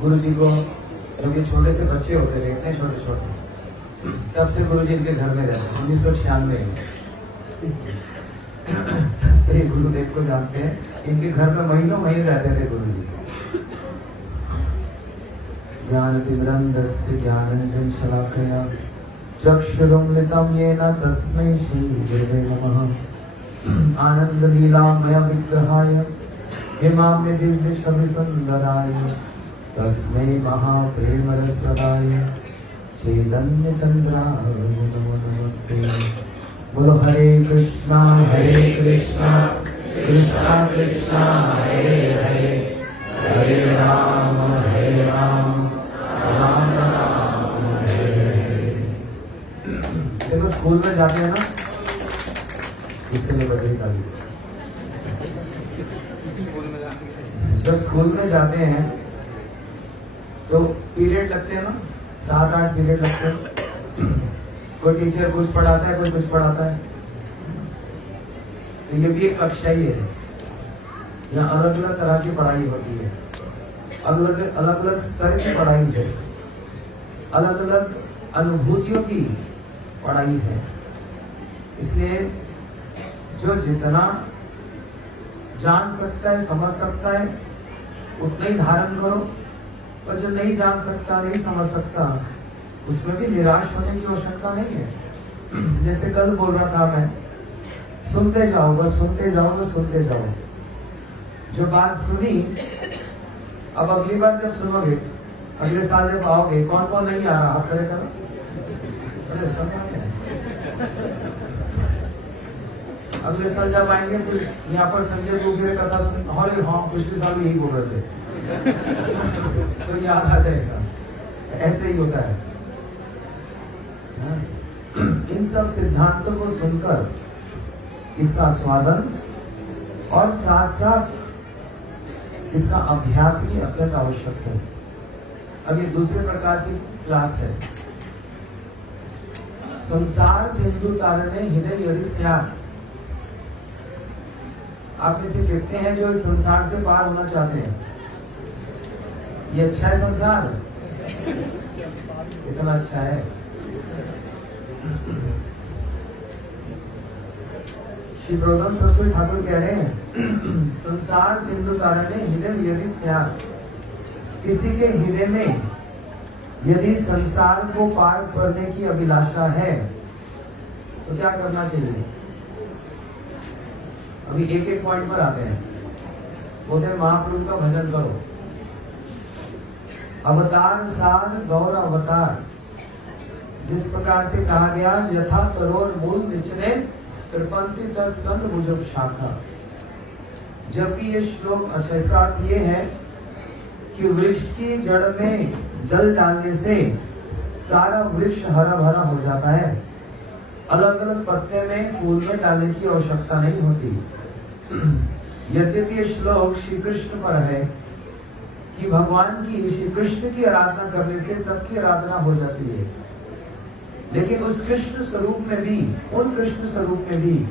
गुरु जी को जब ये छोटे से बच्चे होते थे, इतने छोटे छोटे, तब से गुरु जी इनके घर में रहते, 1996 तब से गुरुदेव को जानते हैं। इनके घर में महीनों महीने रहते थे गुरु जी। ज्ञानतिमिरन्धस्य ज्ञानाञ्जनशलाकया चक्षुरुन्मिलितं येन तस्मै श्रीगुरवे नमः। आनन्दलीलामय विग्रहाय हेमाम्य दिव्यछविसुन्दराय तस्मै महाप्रेमरसप्रदाय चैतन्यचन्द्राय नमो नमस्ते। बोलो हरे कृष्णा कृष्णा कृष्णा हरे हरे, हरे राम राम राम हरे हरे। देखो स्कूल में जाते हैं ना, इसके लिए बदली ताली। जब स्कूल में जाते हैं तो पीरियड लगते हैं ना, 7-8 पीरियड लगते हैं। कोई टीचर कुछ पढ़ाता है, कोई कुछ पढ़ाता है। तो ये भी एक कक्षा ही है, यहाँ अलग अलग तरह की पढ़ाई होती है, अलग अलग स्तर की पढ़ाई है, अलग अलग अनुभूतियों की पढ़ाई है। इसलिए जो जितना जान सकता है, समझ सकता है, उतना ही धारण करो, और जो नहीं जान सकता, नहीं समझ सकता, उसमें भी निराश होने की आवश्यकता नहीं है। जैसे कल बोल रहा था मैं, सुनते जाओ, बस सुनते जाओ, बस सुनते जाओ। जो बात सुनी, अब अगली बार जब सुनोगे, अगले साल जब आओगे, कौन कौन नहीं आ रहा, आप करे करो। अरे अगले साल जब आएंगे तो यहाँ पर संजय गुप्ता कथा सुन, अरे हाँ पिछले साल यही बोल रहे थे, तो याद आ जाएगा। ऐसे ही होता है। इन सब सिद्धांतों को सुनकर इसका स्वादन और साथ साथ इसका अभ्यास भी अत्यंत आवश्यक है। अब ये दूसरे प्रकार की क्लास है। संसार सिंधु तारने हृदय यदि स्यात्। आप इसे कहते हैं जो इस संसार से पार होना चाहते हैं, ये अच्छा है संसार, इतना अच्छा है। श्री प्रबोधन सरस्वती ठाकुर कह रहे हैं, संसार सिंधु तारने हृदय यदि स्यात्। किसी के हृदय में यदि संसार को पार करने की अभिलाषा है तो क्या करना चाहिए? अभी एक एक पॉइंट पर आते हैं। बोलते हैं महाप्रभु का भजन करो। अवतार सार गौर अवतार, जिस प्रकार से कहा गया, यथा तरोर मूल निचले कृपंती 10 कंद मुझ शाखा। जबकि ये श्लोक, अच्छा इसका अर्थ ये है कि वृक्ष की जड़ में जल डालने से सारा वृक्ष हरा भरा हो जाता है। अलग अलग पत्ते में, फूल में डालने की आवश्यकता नहीं होती। यद्यपि ये श्लोक श्री कृष्ण पर है कि भगवान की, श्री कृष्ण की आराधना करने से सबकी आराधना हो जाती है, लेकिन उस कृष्ण स्वरूप में भी, उन कृष्ण स्वरूप में भी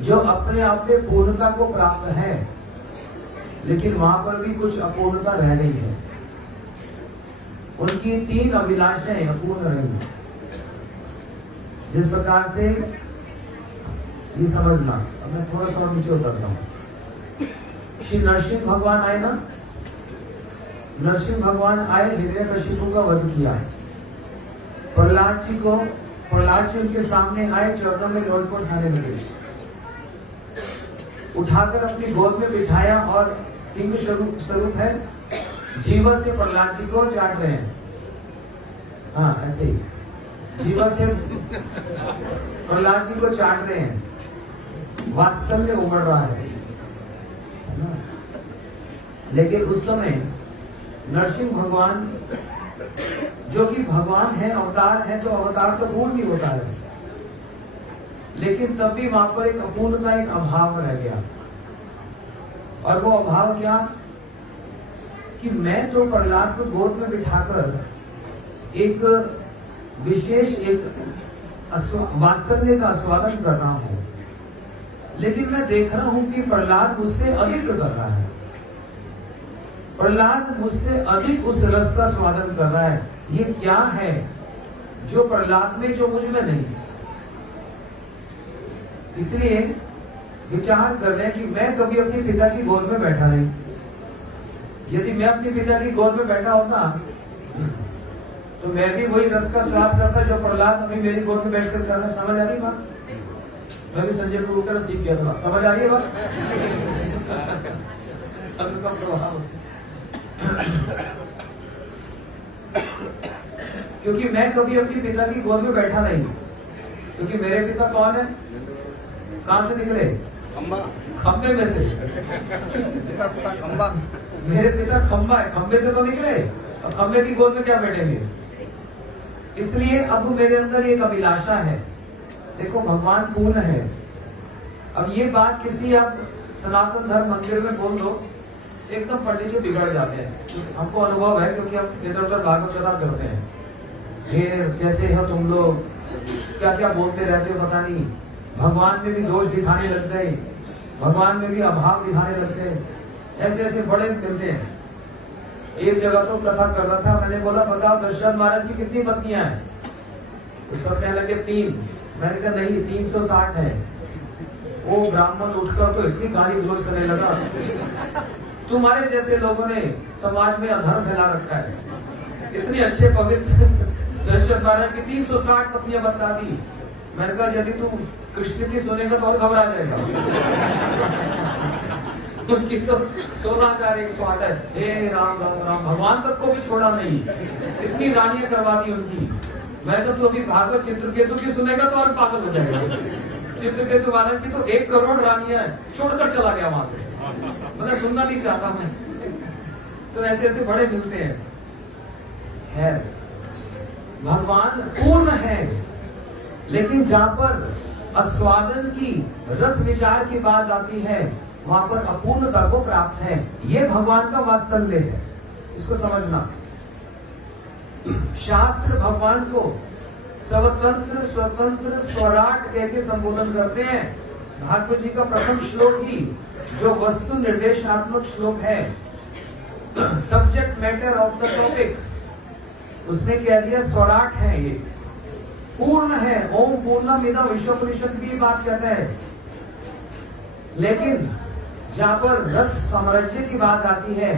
जो अपने आप में पूर्णता को प्राप्त है, लेकिन वहां पर भी कुछ अपूर्णता रह गई है। उनकी 3 अभिलाषाएं अपूर्ण रही। जिस प्रकार से, ये समझना, अब मैं थोड़ा सा नीचे उतरता हूं। श्री नरसिंह भगवान आए ना, नरसिंह भगवान आए, हिरण्यकशिपु का वध किया। प्रहलाद जी उनके सामने आए, चरणों में लोटपोट उठाने लगे, उठाकर अपनी गोद में बिठाया और सिंह स्वरूप है, जीवा से प्रहलाद जी को चाट रहे हैं। हाँ ऐसे ही जीवा से प्रहलाद जी को चाट रहे हैं, वात्सल्य उमड़ रहा है। लेकिन उस समय नरसिंह भगवान, जो कि भगवान है, अवतार है, तो अवतार तो पूर्ण ही होता है, लेकिन तब भी वहां पर एक अपूर्णता, एक अभाव रह गया। और वो अभाव क्या कि मैं तो प्रहलाद को गोद में बिठाकर एक विशेष, एक वात्सल्य का आस्वादन कर रहा हूं, लेकिन मैं देख रहा हूं कि प्रहलाद मुझसे अधिक कर रहा है। प्रहलाद मुझसे अधिक उस रस का स्वादन कर रहा है। ये क्या है जो प्रहलाद में, जो मुझ में नहीं। इसलिए विचार कर रहे हैं कि मैं कभी अपने पिता की गोद में बैठा नहीं। यदि मैं अपने पिता की गोद में बैठा होता तो मैं भी वही रस का स्वाद करता जो प्रहलाद अभी मेरी गोद में बैठकर कर रहा है। समझ आ रही बात? मैं भी संजय गुरु कर सीख गया था। समझ आ रही है बात? सबका प्रभाव। क्योंकि मैं कभी अपने पिता की गोद में बैठा नहीं, क्योंकि मेरे पिता कौन है? कहां से निकले? खंबे में से। खंबा। मेरे पिता खंबा है, खंबे से तो निकले, और खंबे की गोद में क्या बैठेंगे? इसलिए अब मेरे अंदर एक अभिलाषा है। देखो, भगवान पूर्ण है। अब ये बात किसी आप सनातन धर्म मंदिर में बोल दो, एकदम पंडित जी बिगड़ जाते हैं। हमको अनुभव है, क्योंकि हम इधर उधर भागवत कथा करते हैं। ये कैसे हो तुम लोग, क्या क्या बोलते रहते हो पता नहीं। भगवान में भी दोष दिखाने लग गए, भगवान में भी अभाव दिखाने लग गए। ऐसे ऐसे बड़े मिलते हैं। एक जगह तो कथा कर रहा था, मैंने बोला बताओ दशरथ महाराज की कितनी पत्नियां हैं? तो सब कहने लगे 3। मैंने कहा नहीं, 360 है। वो ब्राह्मण उठकर तो इतनी गाली गलौज करने लगा, तुम्हारे जैसे लोगों ने समाज में अधर्म फैला रखा है। इतनी अच्छे पवित्र दशरथ महाराज की 360 पत्नियां बता दी। मैंने कहा यदि तू कृष्ण की सुनेगा तो और घबरा जाएगा। उनकी तो 16,108 है। हे राम राम राम, भगवान तक को भी छोड़ा नहीं, इतनी रानियां करवा दी उनकी। मैं तो तू अभी भागवत चित्रकेतु की सुनेगा तो और पागल हो जाएगा। चित्रकेतु महाराज की तो 1 करोड़ रानियां है, छोड़कर चला गया वहां से। मतलब सुनना नहीं चाहता मैं। तो ऐसे ऐसे बड़े मिलते हैं। है भगवान पूर्ण है, लेकिन जहां पर आस्वादन की, रस विचार की बात आती है, वहां पर अपूर्णता को प्राप्त है। ये भगवान का वात्सल्य है, इसको समझना। शास्त्र भगवान को स्वतंत्र, स्वतंत्र, स्वराट कह के संबोधन करते हैं। भागवत जी का प्रथम श्लोक ही जो वस्तु निर्देशात्मक श्लोक है, subject matter of the topic, उसने कह दिया स्वराट है, ये पूर्ण है। ओम पूर्णमिदं विश्वोपनिषद भी बात कहता है। लेकिन जहां पर रस साम्राज्य की बात आती है,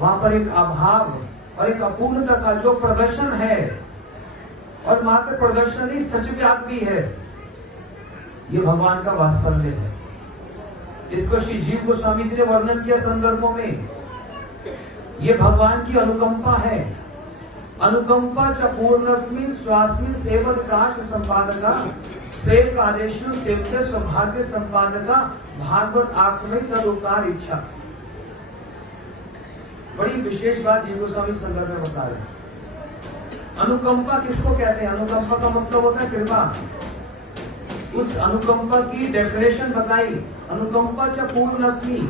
वहां पर एक अभाव और एक अपूर्णता का जो प्रदर्शन है, और मात्र प्रदर्शन ही सच व्याप भी है, ये भगवान का वात्सल्य है। इसको श्री जीव गोस्वामी जी ने वर्णन किया संदर्भों में। ये भगवान की अनुकंपा है। अनुकंपा च पूर्णस्मिन् स्वास्मिन् सेवदकाश संपादका सेव आदेशु सेव्य सौभाग्य संपादका भागवत आत्मै तदुपकार इच्छा। बड़ी विशेष बात जीव गोस्वामी संदर्भ में बता रहे हैं। अनुकंपा किसको कहते हैं? अनुकंपा का मतलब होता है कृपा। उस अनुकंपा की डेफिनेशन बताई, अनुकंपा च पूर्णस्मि,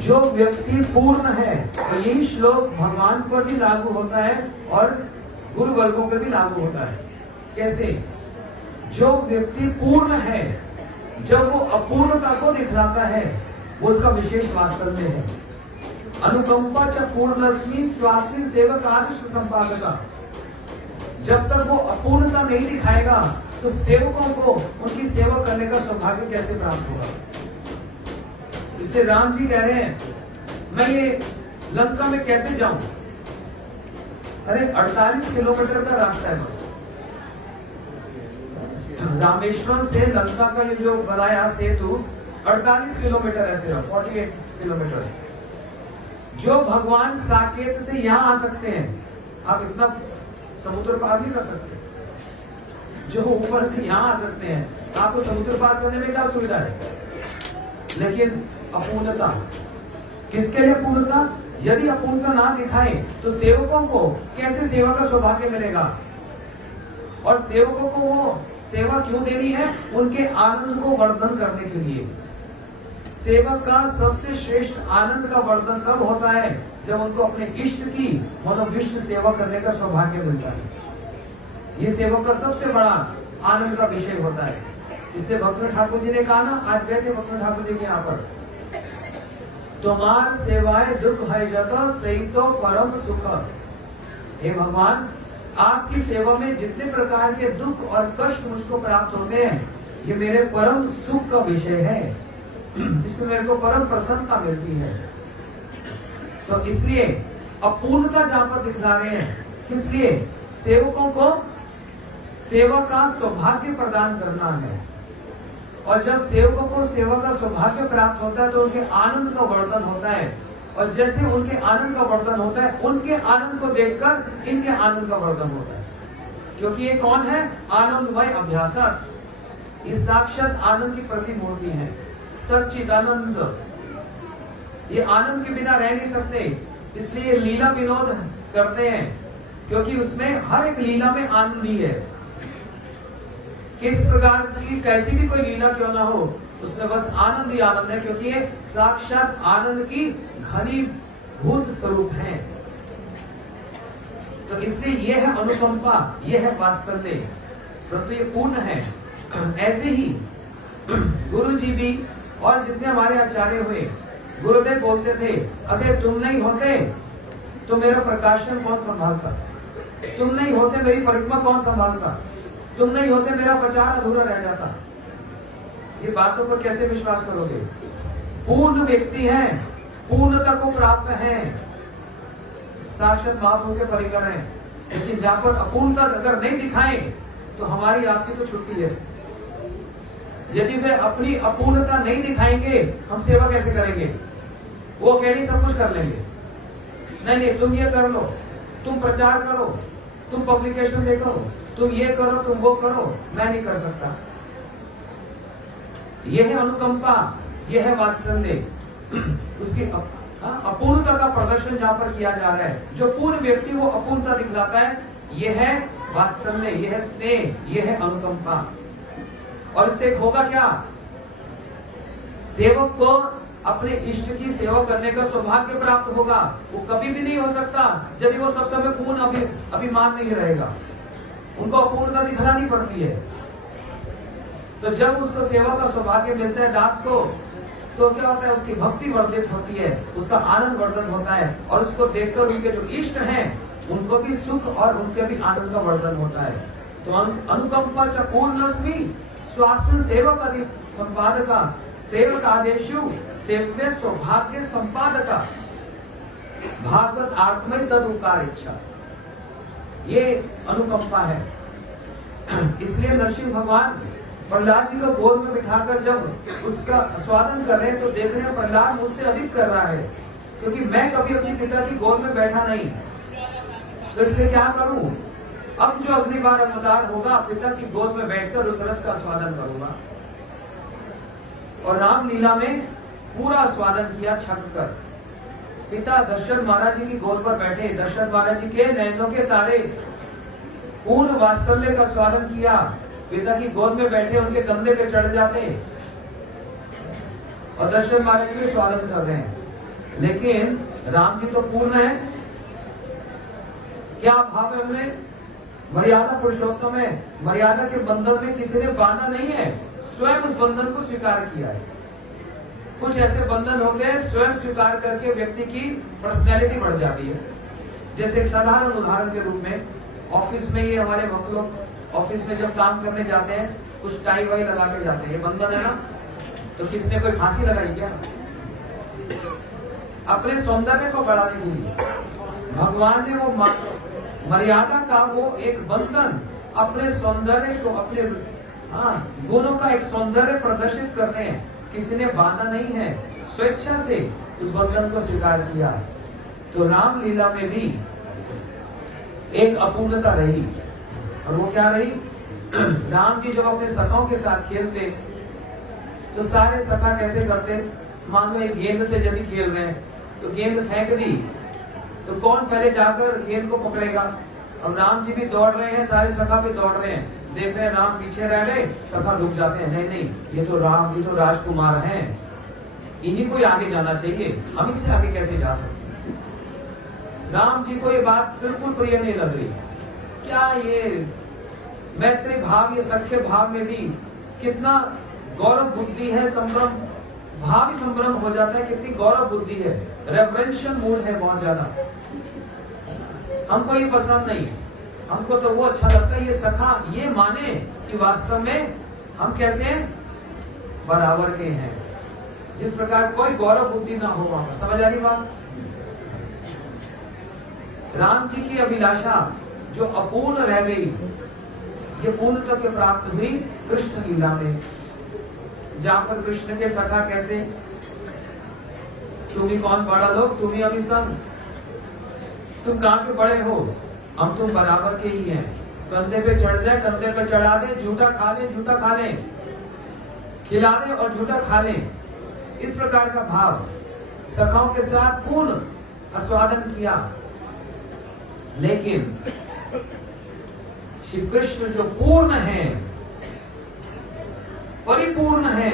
जो व्यक्ति पूर्ण है। तो यही श्लोक भगवान पर भी लागू होता है और गुरु वर्गों पर भी लागू होता है। कैसे? जो व्यक्ति पूर्ण है, जब वो अपूर्णता को दिखलाता है, वो उसका विशेष वात्सल्य है। अनुकंपा च पूर्णस्मि स्वास्मि सेवक आदर्श संपादका। जब तक वो अपूर्णता नहीं दिखाएगा तो सेवकों को उनकी सेवा करने का सौभाग्य कैसे प्राप्त होगा? इसलिए राम जी कह रहे हैं, मैं ये लंका में कैसे जाऊं? अरे 48 किलोमीटर का रास्ता है बस। रामेश्वर से लंका का ये जो बनाया सेतु 48 किलोमीटर है, सिर्फ 48 किलोमीटर। जो भगवान साकेत से यहाँ आ सकते हैं, आप इतना समुद्र पार नहीं कर सकते। जो ऊपर से यहाँ आ सकते हैं, आपको समुद्र पार करने में क्या सुविधा है? लेकिन अपूर्णता, किसके लिए अपूर्णता? यदि अपूर्णता ना दिखाए तो सेवकों को कैसे सेवा का सौभाग्य मिलेगा? और सेवकों को वो सेवा क्यों देनी है? उनके आनंद को वर्धन करने के लिए। सेवक का सबसे श्रेष्ठ आनंद का वर्धन कब होता है? जब उनको अपने इष्ट की मनोविष्ट सेवा करने का सौभाग्य मिलता है। ये सेवक का सबसे बड़ा आनंद का विषय होता है। इसलिए भक्त ठाकुर जी ने कहा ना, आज गए थे भक्त ठाकुर जी के यहाँ पर, तुम्हार सेवाए दुख है जत सही तो परम सुख। हे भगवान, आपकी सेवा में जितने प्रकार के दुख और कष्ट मुझको प्राप्त होते हैं, ये मेरे परम सुख का विषय है। इसमें मेरे को परम प्रसन्नता मिलती है। तो इसलिए अपूर्णता जहां पर दिखला रहे हैं, इसलिए सेवकों को सेवा का सौभाग्य प्रदान करना है। और जब सेवकों को सेवा का सौभाग्य प्राप्त होता है तो उनके आनंद का वर्धन होता है। और जैसे उनके आनंद का वर्धन होता है, उनके आनंद को देखकर इनके आनंद का वर्धन होता है। क्योंकि ये कौन है? आनंदमय अभ्यासक। इस साक्षात आनंद की प्रतिमूर्ति है, सच्चिदानंद। ये आनंद के बिना रह नहीं सकते, इसलिए लीला विनोद करते हैं, क्योंकि उसमें हर एक लीला में आनंद ही है। किस प्रकार की कैसी भी कोई लीला क्यों ना हो, उसमें बस आनंद ही आनंद है, क्योंकि ये साक्षात आनंद की घनीभूत स्वरूप है। तो इसलिए यह है अनुकंपा, यह है वात्सल्य, परंतु ये पूर्ण है। ऐसे ही गुरु जी भी और जितने हमारे आचार्य हुए, गुरुदेव बोलते थे, अगर तुम नहीं होते तो मेरा प्रकाशन कौन संभालता, तुम नहीं होते मेरी परिक्रमा कौन संभालता, तुम नहीं होते मेरा प्रचार अधूरा रह जाता। ये बातों पर कैसे विश्वास करोगे? पूर्ण व्यक्ति है, पूर्णता को प्राप्त है, साक्षात महाप्रभु के परिकर हैं। लेकिन जहां पर अपूर्णता अगर नहीं दिखाएं तो हमारी आपकी तो छुट्टी है। यदि वे अपनी अपूर्णता नहीं दिखाएंगे, हम सेवा कैसे करेंगे? वो अकेले सब कुछ कर लेंगे। नहीं, तुम ये कर लो, तुम प्रचार करो, तुम पब्लिकेशन देखो, तुम ये करो, तुम वो करो, मैं नहीं कर सकता। यह है अनुकंपा, यह है वात्सल्य। उसकी अपूर्णता का प्रदर्शन जहां पर किया जा रहा है, जो पूर्ण व्यक्ति वो अपूर्णता दिखलाता है, यह है वात्सल्य, यह है स्नेह, यह है अनुकंपा। और इससे होगा क्या? सेवक को अपने इष्ट की सेवा करने का सौभाग्य प्राप्त होगा। वो कभी भी नहीं हो सकता यदि वो सब समय पूर्ण अभिमान नहीं रहेगा, उनको अपूर्णता दिखलानी पड़ती है। तो जब उसको सेवा का सौभाग्य मिलता है दास को, तो क्या होता है? उसकी भक्ति वर्धित होती है, उसका आनंद वर्धन होता है, और उसको देखकर उनके जो इष्ट हैं उनको भी सुख और उनके भी आनंद का वर्धन होता है। तो अनुकंपा च पूर्णस्मि स्वास्थ्य सेवक संपादका सेवक आदेशु सेव्य सौभाग्य संपादका भागवत आत्मय तद उकार इच्छा, ये अनुकंपा है। इसलिए नरसिंह भगवान प्रहलाद जी को गोद में बिठाकर जब उसका स्वादन कर रहे हैं तो देख रहे हैं प्रहलाद मुझसे अधिक कर रहा है, क्योंकि मैं कभी अपने पिता की गोद में बैठा नहीं। तो इसलिए क्या करूं? अब जो अगली बार अवतार होगा, पिता की गोद में बैठकर उस रस का स्वादन करूंगा। और रामलीला में पूरा स्वादन किया छक कर। पिता दशरथ महाराज जी की गोद पर बैठे, दशरथ महाराज जी के नैनों के तारे, पूर्ण वात्सल्य का स्वादन किया। पिता की गोद में बैठे उनके कंधे पे चढ़ जाते और दशरथ महाराज जी भी स्वागत कर रहे हैं। लेकिन राम जी तो पूर्ण है, क्या भाव है उनमें? मर्यादा पुरुषोत्तम है, मर्यादा के बंधन में किसी ने बांधा नहीं है, स्वयं उस बंधन को स्वीकार किया है। कुछ ऐसे बंधन होते हैं स्वयं स्वीकार करके व्यक्ति की पर्सनैलिटी बढ़ जाती है। जैसे एक साधारण उदाहरण के रूप में, ऑफिस में ये हमारे भक्त लोग ऑफिस में जब काम करने जाते हैं कुछ टाई वाई लगा के जाते हैं, ये बंधन है ना। तो किसने कोई फांसी लगाई क्या? अपने सौंदर्य को बढ़ाने के लिए भगवान ने वो मर्यादा का वो एक बंधन, अपने सौंदर्य को, अपने गुणों का एक सौंदर्य प्रदर्शित कर रहे हैं। किसी ने बांधा नहीं है, स्वेच्छा से उस बंधन को स्वीकार किया। तो रामलीला में भी एक अपूर्णता रही, और वो क्या रही? राम जी जब अपने सखाओं के साथ खेलते तो सारे सखा कैसे करते? मान लो एक गेंद से यदि खेल रहे हैं तो गेंद फेंक दी तो कौन पहले जाकर गेंद को पकड़ेगा? अब राम जी भी दौड़ रहे हैं, सारे सखा भी दौड़ रहे हैं, देख रहे हैं राम पीछे रह गए, सखा रुक जाते हैं। नहीं नहीं, ये तो राम, ये तो राजकुमार हैं, इन्हीं को आगे जाना चाहिए, हम इनसे आगे कैसे जा सकते? राम जी को ये बात बिल्कुल प्रिय नहीं लग रही। क्या ये मैत्री भाव, ये सख्य भाव में भी कितना गौरव बुद्धि है, संभ्रम भावी संभ्रम हो जाता है, कितनी गौरव बुद्धि है, रेवरेंशियल मूड है बहुत ज्यादा। हमको ये पसंद नहीं, हमको तो वो अच्छा लगता है ये सखा ये माने कि वास्तव में हम कैसे हैं, बराबर के हैं, जिस प्रकार कोई गौरव बुद्धि ना हो वहां पर। समझ आ रही बात? राम जी की अभिलाषा जो अपूर्ण रह गई, ये पूर्णता के प्राप्त हुई कृष्ण लीला में, जहां पर कृष्ण के सखा कैसे, तुम ही कौन बड़ा लोग, तुम ही अभी सब, तुम कहां पे बड़े हो, हम तुम बराबर के ही हैं, कंधे पे चढ़ जाए कंधे पे चढ़ा दे, झूठा खा ले, खिला दे और झूठा खा ले, इस प्रकार का भाव सखाओं के साथ पूर्ण आस्वादन किया। लेकिन श्री कृष्ण जो पूर्ण है, परिपूर्ण है,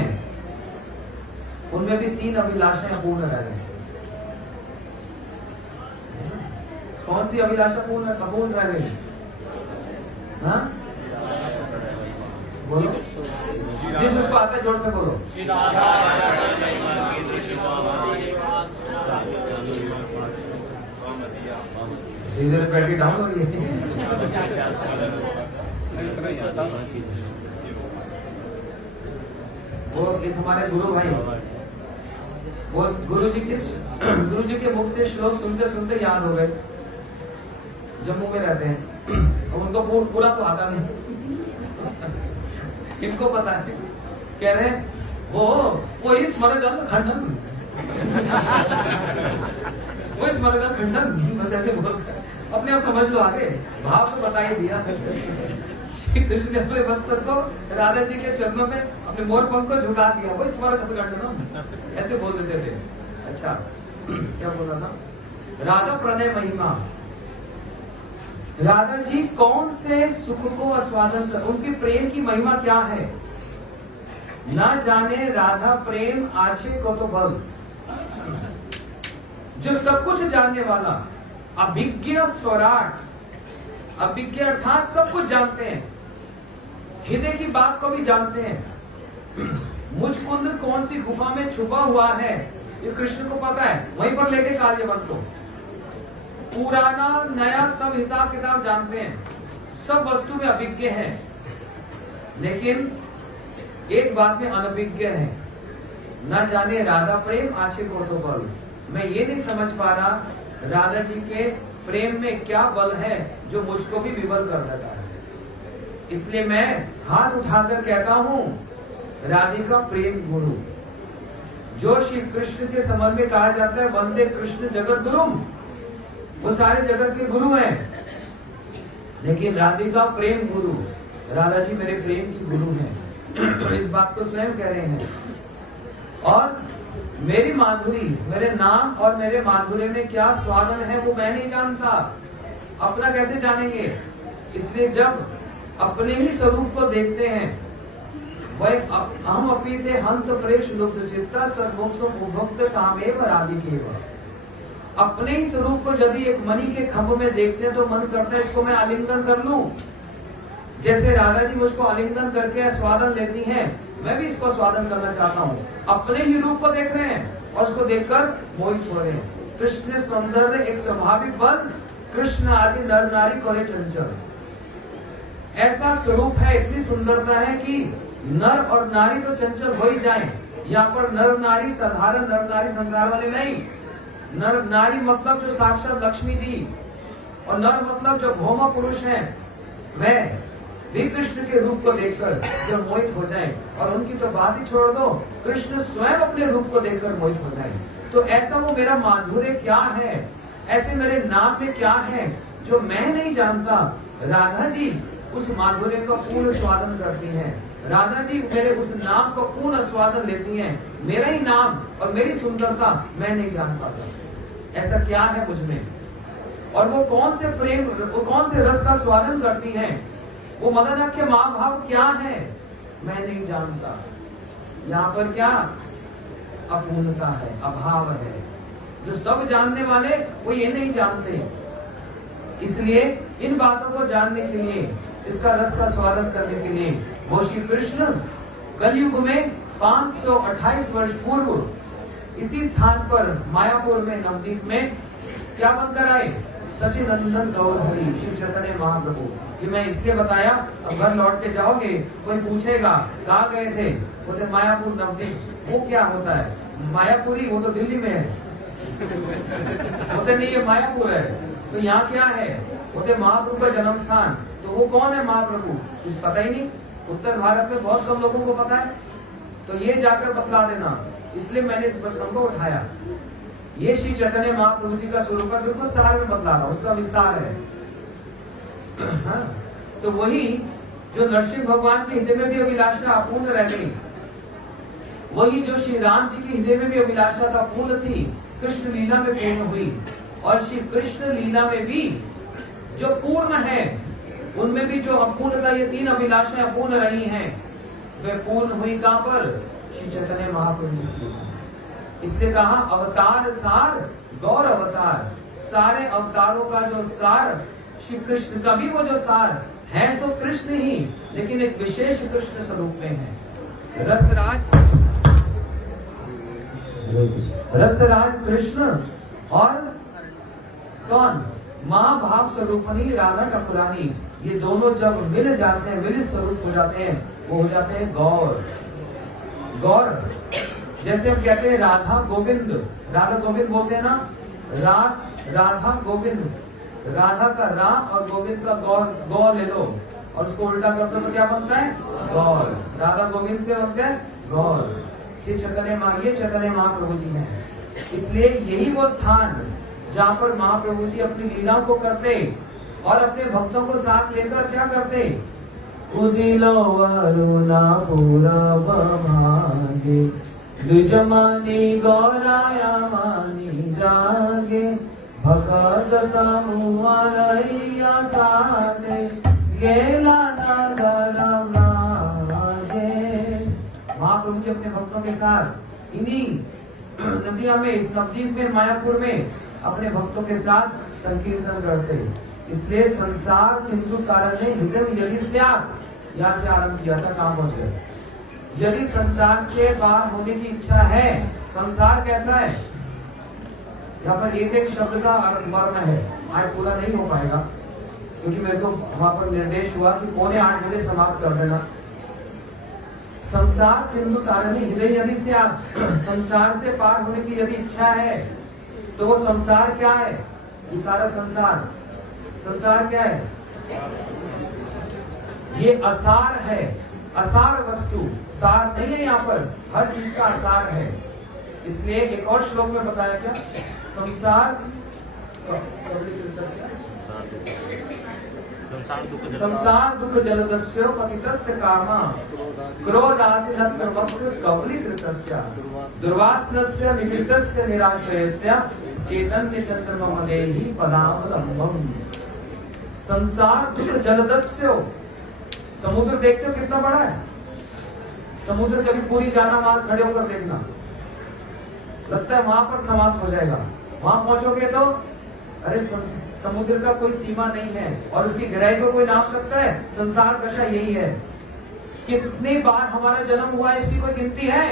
उनमें भी 3 अभिलाषाएं पूर्ण रह गई। कौन सी अभिलाषा अपूर्ण रह गई? हाँ बोलो, जिस उसको आता है जोर से बोलो। इधर बैठ के डाउन हो गई। वो एक हमारे गुरु भाई, वो गुरु जी के मुख से श्लोक सुनते सुनते याद हो गए। जम्मू में रहते हैं, उनको पूरा तो आता नहीं, इनको पता है, कह रहे हैं वो स्मरण खंडन, वो स्मरण खंडन, बस ऐसे बोल, अपने आप समझ लो, आगे भाव तो बता ही दिया। श्री कृष्ण ने अपने वस्त्र को राधा जी के चरणों में अपने मोर पंख को झुका दिया, वो स्मरण खंडन ऐसे बोल देते थे। अच्छा क्या बोल रहा था? राधा प्रणय महिमा, राधा जी कौन से सुख को आस्वादन कर, उनकी प्रेम की महिमा क्या है, ना जाने राधा प्रेम आछे को तो बल। जो सब कुछ जानने वाला, अभिज्ञ स्वराट, अभिज्ञ अर्थात सब कुछ जानते हैं, हृदय की बात को भी जानते हैं। मुचकुंद कौन सी गुफा में छुपा हुआ है ये कृष्ण को पता है, वहीं पर लेके कार्यवंत को पुराना नया सब हिसाब किताब जानते हैं, सब वस्तु में अभिज्ञ हैं, लेकिन एक बात में अनभिज्ञ है, न जाने राधा प्रेम आछे को तो बल। मैं ये नहीं समझ पा रहा राधा जी के प्रेम में क्या बल है जो मुझको भी विवल कर देता है। इसलिए मैं हाथ उठाकर कहता हूं, राधिका प्रेम गुरु, जो श्री कृष्ण के संबंध में कहा जाता है वंदे कृष्ण जगत गुरुम, वो सारे जगत के गुरु हैं, लेकिन राधिका प्रेम गुरु, राधा जी मेरे प्रेम की गुरु हैं। तो इस बात को स्वयं कह रहे हैं। और मेरी माधुरी, मेरे नाम और मेरे माधुर्य में क्या स्वादन है वो मैं नहीं जानता, अपना कैसे जानेंगे। इसलिए जब अपने ही स्वरूप को देखते हैं, वह हम अपीते हंत प्रेष लुब्ध चित्ता सर्वोक्षो भुक्त कामेव राधिकेव। अपने ही स्वरूप को यदि एक मणि के खंभ में देखते हैं तो मन करता है इसको मैं आलिंगन कर लूं। जैसे राधा जी मुझको आलिंगन करके स्वादन लेती हैं, मैं भी इसको स्वादन करना चाहता हूँ। अपने ही रूप को देख रहे हैं और उसको देखकर मोहित हो रहे हैं। कृष्ण सौंदर्य एक स्वाभाविक बल, कृष्ण आदि नर नारी करे चंचल। ऐसा स्वरूप है, इतनी सुंदरता है कि नर और नारी तो चंचल हो ही जाएं। यहाँ पर नर नारी साधारण नर नारी संसार वाले नहीं, नर नारी मतलब जो साक्षात लक्ष्मी जी, और नर मतलब जो भौमा पुरुष हैं, वह भी कृष्ण के रूप को देखकर जो मोहित हो जाएं। और उनकी तो बात ही छोड़ दो, कृष्ण स्वयं अपने रूप को देखकर मोहित हो जाएं। तो ऐसा वो मेरा माधुर्य क्या है, ऐसे मेरे नाम में क्या है जो मैं नहीं जानता। राधा जी उस माधुर्य का पूर्ण स्वादन करती हैं, राधा जी मेरे उस नाम का पूर्ण स्वादन लेती हैं। मेरा ही नाम और मेरी सुंदरता मैं नहीं जान पाता, ऐसा क्या है मुझ में। और वो कौन से प्रेम, वो कौन से रस का स्वादन करती हैं, वो मदनाख्य महाभाव क्या है मैं नहीं जानता। यहाँ पर क्या अपूर्णता है, अभाव है। जो सब जानने वाले वो ये नहीं जानते। इसलिए इन बातों को जानने के लिए, इसका रस का स्वादन करने के लिए वो श्री कृष्ण कलयुग में 528 वर्ष पूर्व इसी स्थान पर मायापुर में नवद्वीप में क्या बनकर आए? सचिनंदन गौर हरि श्री चैतन्य महाप्रभु। कि मैं इसलिए बताया, अब घर लौट के जाओगे कोई पूछेगा कहाँ गए थे, बोले मायापुर नवद्वीप। वो क्या होता है? मायापुरी वो तो दिल्ली में है। बोलते नहीं ये मायापुर है, तो यहाँ क्या है? बोलते महाप्रभु का जन्म स्थान। तो वो कौन है महाप्रभु? कुछ पता ही नहीं। उत्तर भारत में बहुत कम लोगों को पता है, तो ये जाकर बतला देना। इसलिए मैंने इस प्रसंग को उठाया। ये श्री चैतन्य महाप्रभु जी का स्वरूप है, बिल्कुल सार में बतला रहा, उसका विस्तार है। हाँ? तो वही जो नरसिंह भगवान के हृदय में भी अभिलाषा अपूर्ण रह गई, वही जो श्री राम जी के हृदय में भी अभिलाषा था पूर्ण थी, कृष्ण लीला में पूर्ण हुई। और श्री कृष्ण लीला में भी जो पूर्ण है, उनमें भी जो अपूर्णता, ये तीन अभिलाषाएं अपूर्ण रही हैं, वे पूर्ण हुई कहां पर? श्री चैतन्य महाप्रभु जी। इसलिए कहा अवतार सार गौर अवतार। सारे अवतारों का जो सार, श्री कृष्ण का भी वो जो सार है तो कृष्ण ही, लेकिन एक विशेष कृष्ण स्वरूप में है। रसराज कृष्ण और कौन? महाभाव स्वरूपनी राधा ठाकुरानी। ये दोनों जब मिल जाते हैं, मिलित स्वरूप हो जाते हैं, वो हो जाते हैं गौर। गौर जैसे हम कहते हैं राधा गोविंद, राधा गोविंद बोलते हैं ना, राधा गोविंद। राधा का रा और गोविंद का गौर, गौ ले लो और उसको उल्टा कर दो तो क्या बनता है? गौर। राधा गोविंद के बनते हैं गौर। श्री चैतन्य महाप्रभु जी हैं। इसलिए यही वो स्थान जहाँ पर महाप्रभु जी अपनी लीलाओं को करते और अपने भक्तों को साथ लेकर क्या करते? उदिलो वरुणा पूरब भागे, द्विजमणि गौराया मणि जागे, भगत समूह लैया साथे, गेला नगर मागे। महाप्रभु जी अपने भक्तों के साथ इन्हीं नदिया में, इस नवद्वीप में, मायापुर में अपने भक्तों के साथ संकीर्तन करते। इसलिए संसार सिंधु कारणे हृदय यदि स्यात्, यहाँ से आरंभ किया था, कहाँ पहुंच गए? यदि संसार से बाहर होने की इच्छा है, संसार कैसा है? यहाँ पर एक शब्द का वर्ण है, आज पूरा नहीं हो पाएगा क्योंकि मेरे को वहां पर निर्देश हुआ कि 7:45 बजे समाप्त कर देना। संसार सिंधु तारणी हृदय यदि से आप संसार से पार होने की यदि इच्छा है, तो वो संसार क्या है? ये सारा संसार क्या है? ये असार है, असार वस्तु। सार नहीं है यहाँ पर, हर चीज का असार है। इसलिए एक और श्लोक में बताया क्या? संसार दुख जलदस्य पतितस्य कामा, क्रोधातिनत्र कवलीकृतस्य, दुर्वासनस्य निमित्तस्य निराश्रयस्य, चैतन्य चंद्रममलेहि पदावलंबम। संसार दुख जलदस्य, समुद्र देखते हो कितना बड़ा है? समुद्र कभी पूरी जाना, वहां खड़े होकर देखना, लगता है वहां पर समाप्त हो जाएगा। वहां पहुंचोगे तो अरे समुद्र का कोई सीमा नहीं है और उसकी गहराई को कोई नाप सकता है? संसार दशा यही है। कितनी बार हमारा जन्म हुआ है, इसकी कोई गिनती है?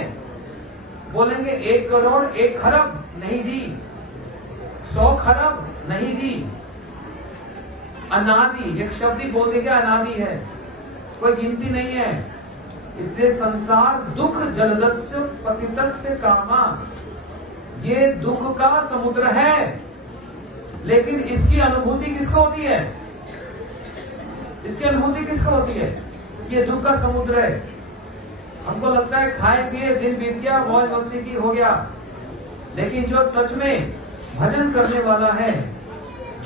बोलेंगे 1 करोड़ 1 खरब, नहीं जी। 100 खरब, नहीं जी। अनादि, एक शब्द ही बोल देंगे अनादि है, कोई गिनती नहीं है। इसलिए संसार दुख जलदस्य पतितस्य कामा, ये दुख का समुद्र है। लेकिन इसकी अनुभूति किसको होती है? इसकी अनुभूति किसको होती है? ये दुख का समुद्र है। हमको लगता है खाए पिए दिन बीत गया, मौज मस्ती की हो गया, लेकिन जो सच में भजन करने वाला है,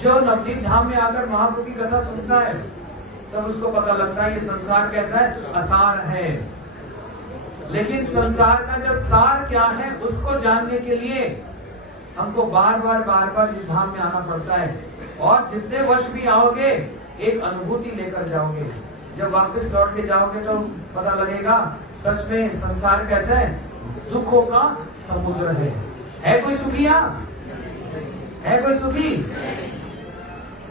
जो नवदीप धाम में आकर महाप्रभु की कथा सुनता है, तब उसको पता लगता है ये संसार कैसा है? असार है। लेकिन संसार का जो सार क्या है, उसको जानने के लिए हमको बार बार इस धाम में आना पड़ता है। और जितने वर्ष भी आओगे, एक अनुभूति लेकर जाओगे। जब वापस लौट के जाओगे तो पता लगेगा सच में संसार कैसा है? दुखों का समुद्र है कोई सुखिया? है कोई सुखी?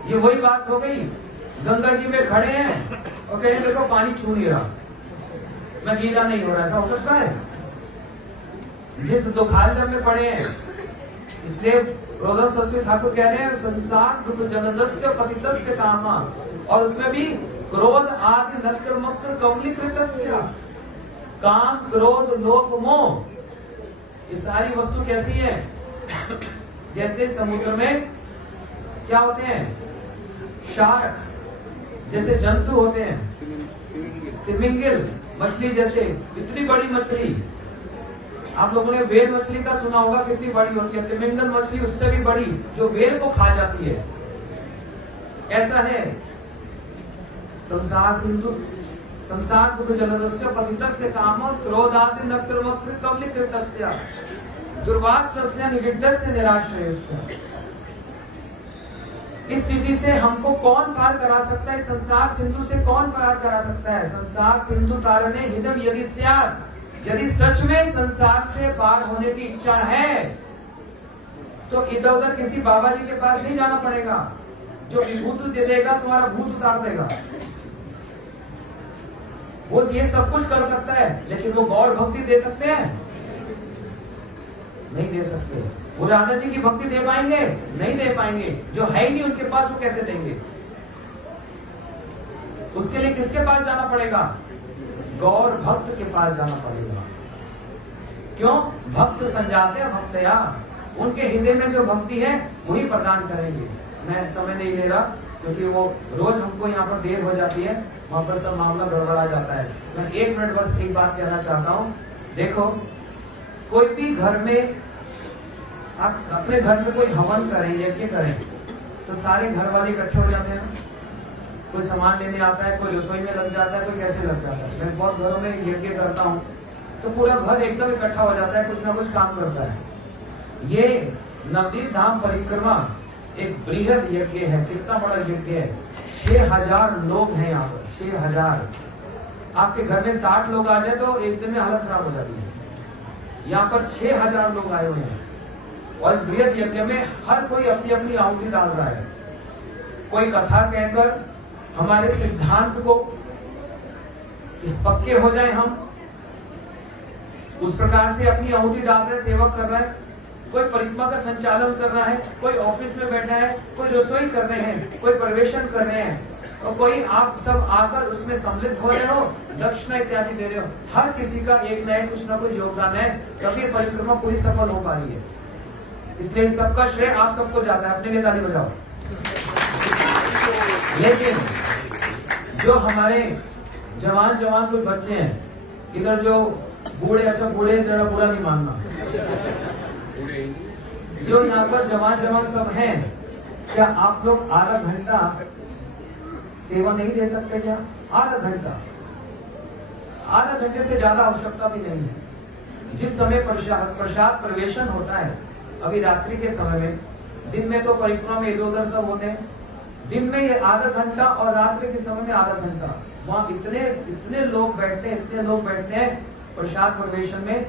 ये वही बात हो गई, गंगा जी में खड़े हैं और कहीं देखो पानी छू नहीं रहा, मैं गीला नहीं हो रहा, ऐसा हो सकता है? जिस दुखालय में पड़े हैं। इसलिए रोदास सरस्वती ठाकुर कह रहे हैं संसार दुख जलदस्य पतितस्य कामा, और उसमें भी क्रोध आदि नक्रमक्र कमलीकृतस्य, काम क्रोध लोभ मोह, ये सारी वस्तु कैसी है? जैसे समुद्र में क्या होते हैं? शार्क जैसे जंतु होते हैं, तिमिंगिल मछली जैसे, इतनी बड़ी मछली। आप लोगों ने व्हेल मछली का सुना होगा, कितनी बड़ी होती है। तिमिंगल मछली उससे भी बड़ी, जो व्हेल को खा जाती है। ऐसा है संसार सिंधु, संसार दुख जलदस्य पतितस्य काम क्रोधादि नक्रमक्र कमलीकृतस्य दुर्वासस्य निविद्धस्य निराश्रयस्य। इस स्थिति से हमको कौन पार करा सकता है? संसार सिंधु से कौन पार करा सकता है? संसार सिंधु तारने हिदम यदि स्यात्, यदि सच में संसार से पार होने की इच्छा है तो इधर उधर किसी बाबा जी के पास नहीं जाना पड़ेगा, जो विभूति दे देगा तुम्हारा भूत उतार देगा। वो ये सब कुछ कर सकता है, लेकिन वो गौर भक्ति दे सकते हैं? नहीं दे सकते। वो राधा जी की भक्ति दे पाएंगे? नहीं दे पाएंगे। जो है ही नहीं उनके पास, वो कैसे देंगे? उसके लिए किसके पास जाना पड़ेगा? गौर भक्त के पास जाना पड़ेगा। क्यों? भक्त संजाते भक्तया, उनके हृदय में जो भक्ति है वही प्रदान करेंगे। मैं समय नहीं ले रहा, क्योंकि वो रोज हमको यहाँ पर देर हो जाती है, वहां पर सब मामला गड़बड़ा जाता है। मैं 1 मिनट बस एक बात कहना चाहता हूँ। देखो, कोई भी घर में, आप अपने घर में कोई हवन करें, यज्ञ करें, तो सारे घर वाले इकट्ठे हो जाते हैं। कोई सामान लेने आता है, कोई रसोई में लग जाता है, कोई कैसे लग जाता है। मैं बहुत घरों में यज्ञ करता हूँ तो पूरा घर एकदम इकट्ठा हो जाता है, कुछ ना कुछ काम करता है। ये नवदीप धाम परिक्रमा एक बृहद यज्ञ है। कितना बड़ा यज्ञ है? 6000 लोग हैं यहाँ पर, 6000। आपके घर में 60 लोग आ जाए तो एक दिन में हालत खराब हो जाती है। यहाँ पर 6000 लोग आए हुए हैं, और इस बृहद यज्ञ में हर कोई अपनी अपनी आहुति डाल रहा है। कोई कथा कहकर हमारे सिद्धांत को पक्के हो जाए, हम उस प्रकार से अपनी आहुति डाल रहे, सेवक कर रहा है। कोई परिक्रमा का संचालन कर रहा है, कोई ऑफिस में बैठा है, कोई रसोई कर रहे हैं, कोई प्रवेशन कर रहे हैं, और कोई आप सब आकर उसमें सम्मिलित हो रहे हो, दक्षिणा इत्यादि दे रहे हो। हर किसी का एक नया कुछ ना कुछ योगदान है, तभी परिक्रमा पूरी सफल हो पा रही है। इसलिए सबका श्रेय आप सबको जाता है। अपने लिए ताली बजाओ। लेकिन जो हमारे जवान कोई बच्चे हैं, इधर जो बूढ़े, अच्छा बूढ़े जरा बुरा नहीं मानना, जो यहाँ पर जवान सब हैं, क्या आप लोग आधा घंटा सेवा नहीं दे सकते? क्या आधा घंटे से ज्यादा आवश्यकता भी नहीं है। जिस समय प्रसाद प्रवेशन होता है, अभी रात्रि के समय में, दिन में तो परिक्रमा में इधर उधर सब होते हैं, दिन में ये आधा घंटा और रात्रि के समय में आधा घंटा, वहाँ इतने लोग बैठते हैं प्रसाद प्रवेशन में।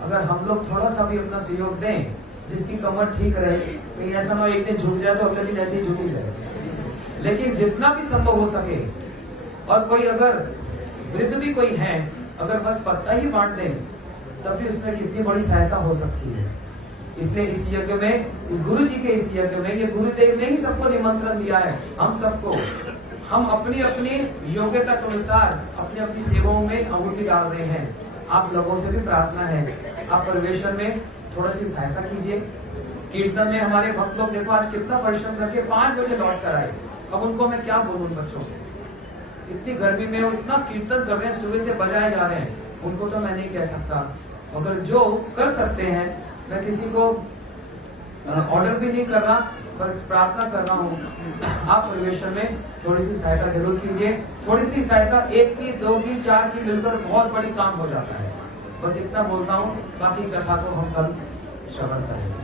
अगर हम लोग थोड़ा सा भी अपना सहयोग दें, जिसकी कमर ठीक रहे, तो ऐसा ना एक दिन झुक जाए तो अगले दिन ऐसे ही झुकी जाए। लेकिन जितना भी संभव हो सके, और कोई अगर वृद्ध भी कोई है, अगर बस पत्ता ही बांट दें, तब भी उसमें कितनी बड़ी सहायता हो सकती है। इसलिए इस यज्ञ में, गुरु जी के इस यज्ञ में, ये गुरुदेव ने ही सबको निमंत्रण दिया है। हम सबको, हम अपनी अपनी योग्यता के अनुसार अपनी अपनी सेवाओं में आहुति डाल रहे हैं। आप लोगों से भी प्रार्थना है, आप प्रवेशन में थोड़ा सी सहायता कीजिए। कीर्तन में हमारे भक्त लोग देखो आज कितना परिश्रम करके 5 बजे लौट कर आए। अब उनको मैं क्या बोलूं उन बच्चों से, इतनी गर्मी में वो इतना कीर्तन कर रहे हैं, सुबह से बजाए जा रहे हैं, उनको तो मैं नहीं कह सकता। अगर जो कर सकते हैं, मैं किसी को ऑर्डर भी नहीं कर रहा, पर प्रार्थना कर रहा हूँ, आप परिवेशन में थोड़ी सी सहायता जरूर कीजिए। थोड़ी सी सहायता 1 की, 2 की, 4 की मिलकर बहुत बड़ी काम हो जाता है। बस इतना बोलता हूँ, बाकी कथा को हम कल श्रवण करेंगे।